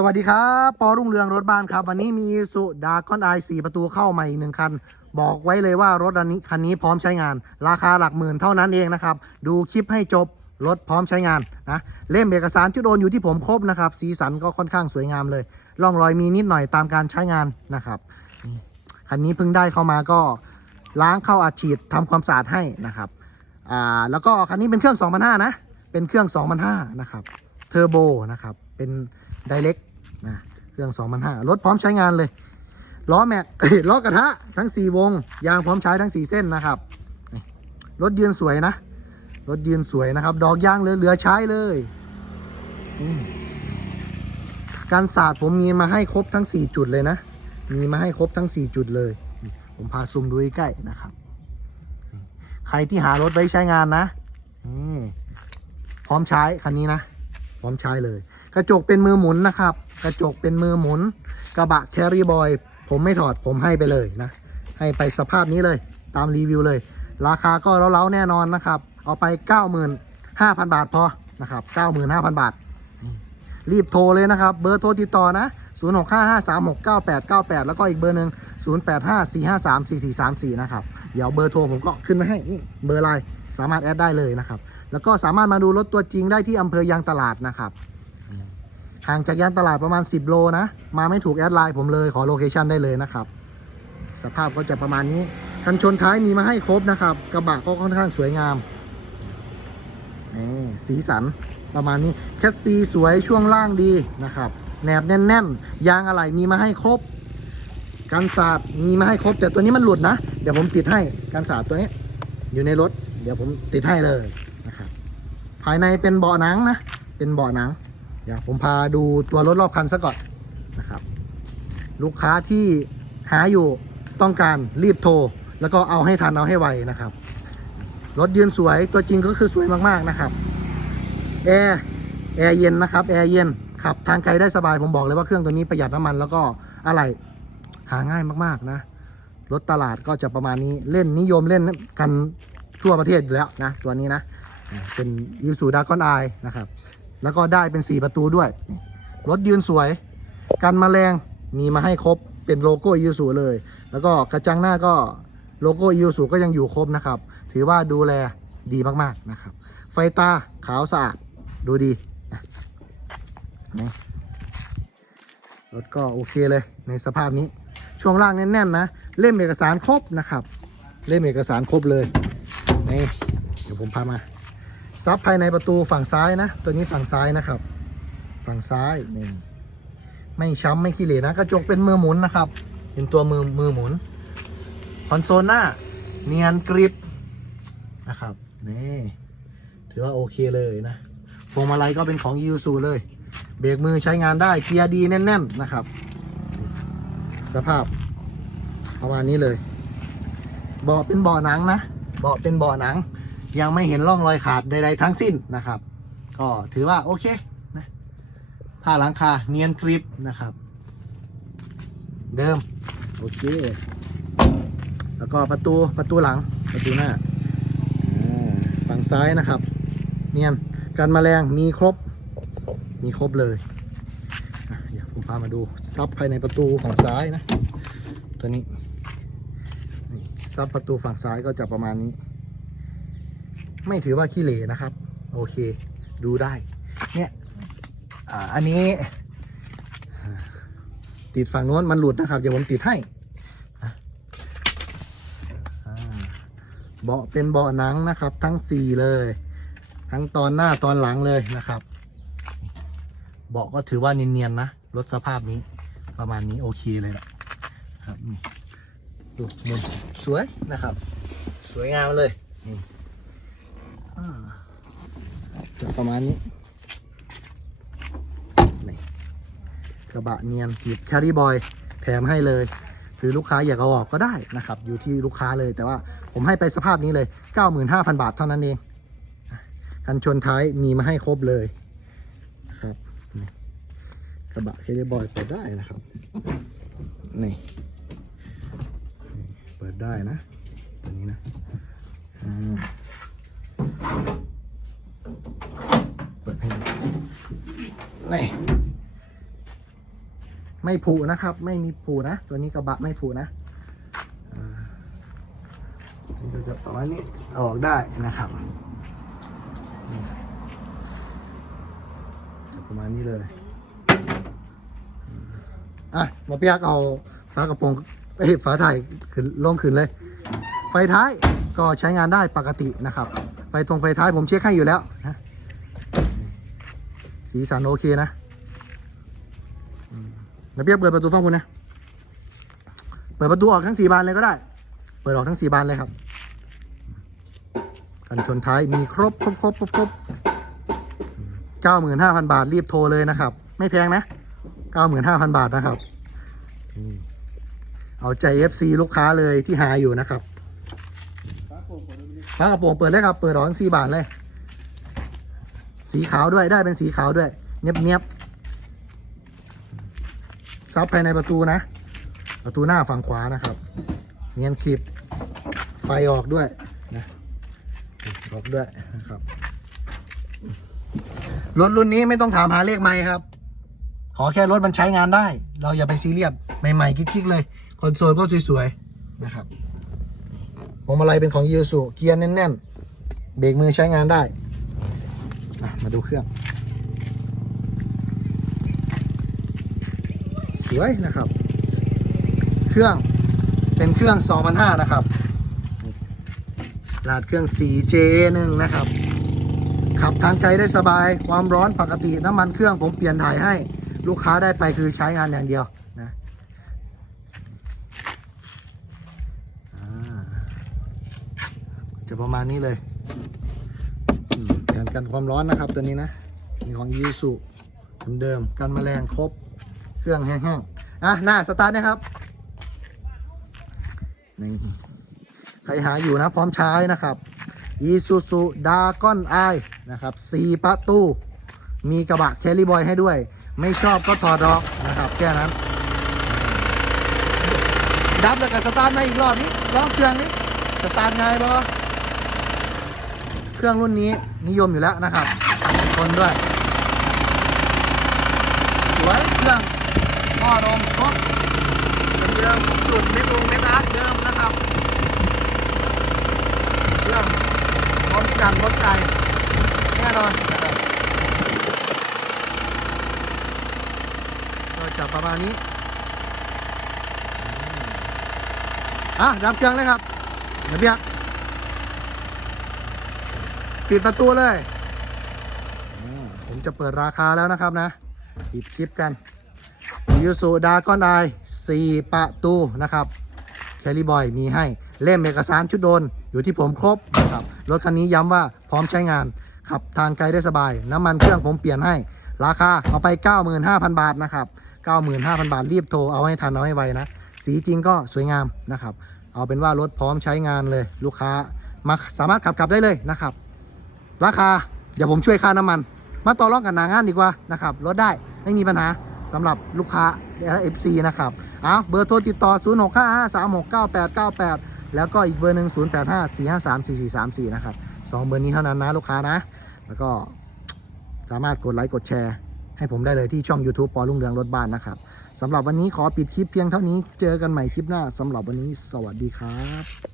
สวัสดีครับปอรุ่งเรืองรถบ้านครับ วันนี้มีสุดาก้อนไอสี่ประตูเข้าใหม่อีกหนึ่งคัน บอกไว้เลยว่ารถอันนี้คันนี้พร้อมใช้งาน ราคาหลักหมื่นเท่านั้นเองนะครับ ดูคลิปให้จบรถพร้อมใช้งานนะเล่มเอกสารชุดโอนอยู่ที่ผมครบนะครับ สีสันก็ค่อนข้างสวยงามเลยร่องรอยมีนิดหน่อยตามการใช้งานนะครับคันนี้เพิ่งได้เข้ามาก็ล้างเข้าอาฉีดทำความสะอาดให้นะครับอ่าแล้วก็คันนี้เป็นเครื่อง2,500นะเป็นเครื่อง2,500นะครับเทอร์โบนะครับเป็นไดเ c ก นะเครื่อง2,500รถพร้อมใช้งานเลยล้อแม็กล้อกระทะทั้ง 4 วง ยางพร้อมใช้ทั้ง 4 เส้นนะครับรถยืนสวยนะ รถยืนสวยนะครับ ดอกยางเหลือเหลือใช้เลยการสาดผมมีมาให้ครบทั้ง 4 จุดเลยนะ มีมาให้ครบทั้ง 4 จุดเลย ผมพาซูมดูใกล้นะครับ ใครที่หารถไว้ใช้งานนะพร้อมใช้คันนี้นะ พร้อมใช้เลย กระจกเป็นมือหมุนนะครับ กระจกเป็นมือหมุน กระบะแครี่บอย ผมไม่ถอดผมให้ไปเลยนะ ให้ไปสภาพนี้เลย ตามรีวิวเลย ราคาก็เล้าๆแน่นอนนะครับ เอาไป 95,000 บาทพอนะครับ95,000 บาท รีบโทรเลยนะครับ เบอร์โทรติดต่อนะ 0655369898 แล้วก็อีกเบอร์หนึ่ง0854534434 นะครับ เดี๋ยวเบอร์โทรผมก็ขึ้นมาให้นี่เบอร์ไลน์สามารถแอดได้เลยนะครับ แล้วก็สามารถมาดูรถตัวจริงได้ที่อำเภอยางตลาดนะครับ ห่างจากยานตลาดประมาณ 10 โลนะ มาไม่ถูกแอดไลน์ผมเลยขอโลเคชันได้เลยนะครับ สภาพก็จะประมาณนี้ กันชนท้ายมีมาให้ครบนะครับ กระบะก็ค่อนข้างสวยงามนี่สีสันประมาณนี้แคทซีสวยช่วงล่างดีนะครับแหนบแน่นๆ ยางอะไรมีมาให้ครบกันสาดมีมาให้ครบ แต่ตัวนี้มันหลุดนะ เดี๋ยวผมติดให้กันสาดตัวนี้อยู่ในรถ เดี๋ยวผมติดให้เลยนะครับภายในเป็นเบาะหนังนะ เป็นเบาะหนัง ดี๋ยวผมพาดูตัวรถรอบคันซะก่อนนะครับ ลูกค้าที่หาอยู่ต้องการรีบโทร แล้วก็เอาให้ทันเอาให้ไวนะครับ รถยืนสวยตัวจริงก็คือสวยมากๆนะครับแอร์แอร์เย็นนะครับแอร์เย็นขับทางไกลได้สบายผมบอกเลยว่าเครื่องตัวนี้ประหยัดน้ำมันแล้วก็อะไรหาง่ายมากๆนะรถตลาดก็จะประมาณนี้เล่นนิยมเล่นกันทั่วประเทศอยู่แล้วนะ ตัวนี้นะ เป็นยูสูดากอนไอนะครับ แล้วก็ได้เป็น 4 ประตูด้วย รถยืนสวย กันแมลงมีมาให้ครบเป็นโลโก้ยูสูเลย แล้วก็กระจังหน้าก็โลโก้ยูสูก็ยังอยู่ครบนะครับ ถือว่าดูแลดีมากๆนะครับ ไฟตาขาวสะอาดดูดีนะรถก็โอเคเลยในสภาพนี้ ช่วงล่างแน่นๆนะ เล่มเอกสารครบนะครับ เล่มเอกสารครบเลยนี่เดี๋ยวผมพามา ซับภายในประตูฝั่งซ้ายนะ ตัวนี้ฝั่งซ้ายนะครับ ฝั่งซ้ายนี่ไม่ช้ำไม่ขี้เหร่นะกระจกเป็นมือหมุนนะครับ เป็นตัวมือมือหมุนคอนโซลหน้าเนียนกริบนะครับนี่ถือว่าโอเคเลยนะพวงมาลัยก็เป็นของยูซูเลย เบรกมือใช้งานได้เกียร์ดีแน่น ๆนะครับ สภาพประมาณนี้เลยเบาะเป็นเบาะหนังนะเบาะเป็นเบาะหนัง ยังไม่เห็นร่องรอยขาดใดๆทั้งสิ้นนะครับ ก็ถือว่าโอเคนะผ้าหลังคาเนียนกริปนะครับ เดิม โอเค แล้วก็ประตูประตูหลังประตูหน้าฝั่งซ้ายนะครับ เนียนกันแมลงมีครบมีครบเลยอะเดี๋ยวผมพามาดูซับภายในประตูฝั่งซ้ายนะ ตัวนี้ซับประตูฝั่งซ้ายก็จะประมาณนี้ ไม่ถือว่าขี้เหร่นะครับ โอเค ดูได้ เนี่ยอันนี้ ติดฝั่งโน้นมันหลุดนะครับ เดี๋ยวผมติดให้เบาะเป็นเบาะหนังนะครับ ทั้งสี่เลย ทั้งตอนหน้าตอนหลังเลยนะครับ เบาะก็ถือว่าเนียนๆนะรถสภาพนี้ประมาณนี้โอเคเลยนะครับดูมุมสวยนะครับ สวยงามเลยนี่ จะประมาณนี้กระบะเนียนกีบแครี่บอยแถมให้เลย หรือลูกค้าอยากเอาออกก็ได้นะครับ อยู่ที่ลูกค้าเลยแต่ว่าผมให้ไปสภาพนี้เลย 95,000 บาทเท่านั้นเองกันชนท้ายมีมาให้ครบเลยครับกระบะแครี่บอยเปิดได้นะครับนี่เปิดได้นะตัวนี้นะอ่า เปิดให้นี่ไม่ผุนะครับ ไม่มีผุนะ ตัวนี้กระบะไม่ผุนะอ่านี่ก็จะประมาณนี้ออกได้นะครับประมาณนี้เลยอะหมาเปียกเอาฝากระโปรงเอ้ฝาถ่ายขึ้นลงขึ้นเลย ไฟท้ายก็ใช้งานได้ปกตินะครับ ไฟตรงไฟท้ายผมเช็คให้อยู่แล้วนะสีสันโอเคนะอืมแล้วเปียกเปิดประตูฟังคุณนะ เปิดประตูออกทั้งสี่บานเลยก็ได้ เปิดออกทั้งสี่บานเลยครับ กันชนท้ายมีครบครบครบครบครบเก้าหมื่นห้าพันบาทรีบโทรเลยนะครับ ไม่แพงนะเก้าหมื่นห้าพันบาทนะครับอืมเอาใจ FC ลูกค้าเลยที่หาอยู่นะครับ ฝากระโปรงเปิดเลยครับ เปิดออกทั้งสี่บาทเลย สีขาวด้วยได้เป็นสีขาวด้วย เนียบเนียบซับภายในประตูนะ ประตูหน้าฝั่งขวานะครับ เนียนคลิปไฟออกด้วยนะออกด้วยนะครับรถรุ่นนี้ไม่ต้องถามหาเลขไม่ครับ ขอแค่รถมันใช้งานได้ เราอย่าไปซีเรียสใหม่ๆกิ๊กๆเลย คอนโซลก็สวยๆนะครับ วงมาลัยเป็นของยูสุเกียร์แน่นๆ เบรกมือใช้งานได้ะมาดูเครื่อง สวยนะครับ เครื่องเป็นเครื่อง 2005 นะครับรหัสเครื่อง 4J1 นะครับ ขับทางไกลได้สบาย ความร้อนปกติน้ำมันเครื่องผมเปลี่ยนถ่ายให้ ลูกค้าได้ไปคือใช้งานอย่างเดียวนะอ่า จะประมาณนี้เลยแผนกันความร้อนนะครับตัวนี้นะมีของยูสุเดิมกันแมลงครบเครื่องแห้งๆอะหน้าสตาร์ทนะครับนี่ใครหาอยู่นะพร้อมใช้นะครับอีซูซูดากอนไอนะครับสี่ประตู มีกระบะแคลิบอยให้ด้วย ไม่ชอบก็ถอดออกนะครับแค่นั้น ดับแล้วก็สตาร์ทมาอีกรอบนี้ลองเครื่องนี้ สตาร์ทไง่ายปะ เครื่องรุ่นนี้นิยมอยู่แล้วนะครับทนด้วย สวยเครื่องพ่อนมครบเดิมจุดเม็ดลุงเม็ดร์ตเดิมนะครับ เครื่องพร้อมกันรถใจแน่นอนนะครับก็จะประมาณนี้อะดับเครื่องเลยครับเดี๋ยวเบียก ปิดประตูเลย ผมจะเปิดราคาแล้วนะครับนะปิดคลิปกันยูสุดากอนไอสี่ประตูนะครับแคลริบอยมีให้เล่มเอกสารชุดโดนอยู่ที่ผมครบนะครับรถคันนี้ย้ำว่าพร้อมใช้งาน ขับทางไกลได้สบาย น้ำมันเครื่องผมเปลี่ยนให้ ราคาเอาไป 95,000 บาทนะครับ 95,000 บาทรีบโทรเอาให้ทันเอาให้ไวนะ สีจริงก็สวยงามนะครับ เอาเป็นว่ารถพร้อมใช้งานเลย ลูกค้ามาสามารถขับขับได้เลยนะครับ ราคา เดี๋ยวผมช่วยค่าน้ำมัน มาต่อรองกันหนางานดีกว่านะครับลดได้ไม่มีปัญหาสำหรับลูกค้าและเอฟซีนะครับเอาเบอร์โทรติดต่อ 0 6 5 5 3 6 9 8 9 8 แล้วก็อีกเบอร์หนึ่ง0 8 5 4 5 3 4 4 3 4 นะครับสองเบอร์นี้เท่านั้นนะลูกค้านะ แล้วก็สามารถกดไลค์กดแชร์ ให้ผมได้เลยที่ช่อง YouTube ปอลุงเรืองรถบ้านนะครับสำหรับวันนี้ขอปิดคลิปเพียงเท่านี้ เจอกันใหม่คลิปหน้าสำหรับวันนี้ สวัสดีครับ